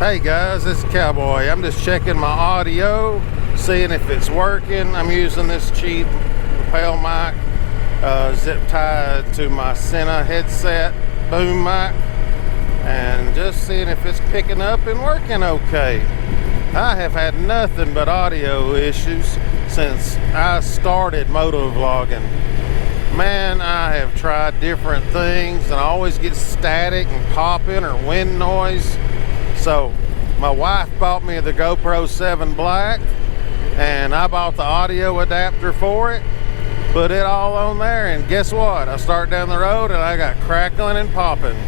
Hey guys, this is Cowboy. I'm just checking my audio, seeing if it's working. I'm using this cheap lapel mic, zip tied to my Sena headset boom mic, and just seeing if it's picking up and working okay. I have had nothing but audio issues since I started motovlogging. Man, I have tried different things and I always get static and popping or wind noise. So my wife bought me the Gopro 7 Black and I bought the audio adapter for it, put it all on there, and guess what? I start down the road and I got crackling and popping.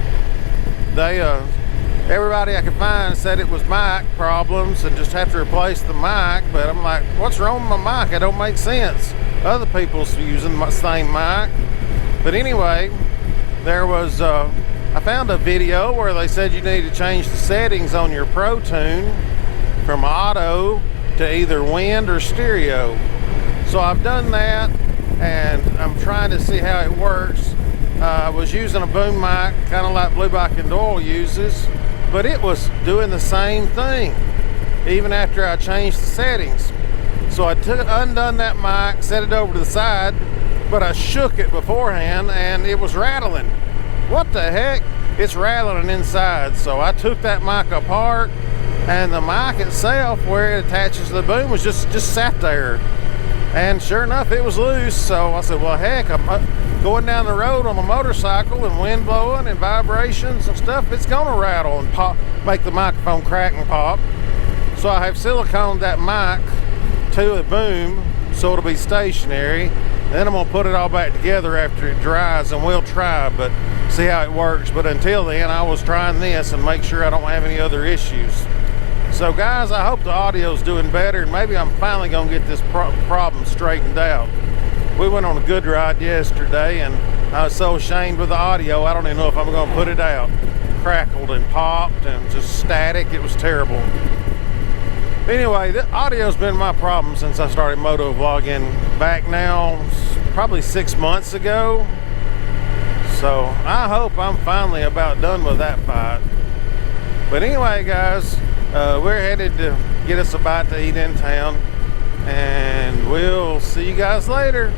Everybody I could find said it was mic problems and just have to replace the mic, but I'm like, what's wrong with my mic? It don't make sense. Other people's using the same mic. But anyway, I found a video where they said you need to change the settings on your Pro Tune from auto to either wind or stereo. So I've done that and I'm trying to see how it works. I was using a boom mic, kind of like Blue Bike and Doyle uses, but it was doing the same thing even after I changed the settings. So I undone that mic, set it over to the side, but I shook it beforehand and it was rattling. What the heck? It's rattling inside. So I took that mic apart and the mic itself, where it attaches to the boom, was just sat there. And sure enough, it was loose. So I said, well, heck, I'm going down the road on a motorcycle and wind blowing and vibrations and stuff, it's gonna rattle and pop, make the microphone crack and pop. So I have siliconed that mic to a boom so it'll be stationary. Then I'm gonna put it all back together after it dries and we'll try, but see how it works. But until then, I was trying this and make sure I don't have any other issues. So guys, I hope the audio's doing better and maybe I'm finally gonna get this problem straightened out. We went on a good ride yesterday and I was so ashamed with the audio, I don't even know if I'm gonna put it out. Crackled and popped and just static, it was terrible. Anyway, the audio's been my problem since I started motovlogging back now, probably 6 months ago. So I hope I'm finally about done with that fight. But anyway, guys, we're headed to get us a bite to eat in town, and we'll see you guys later.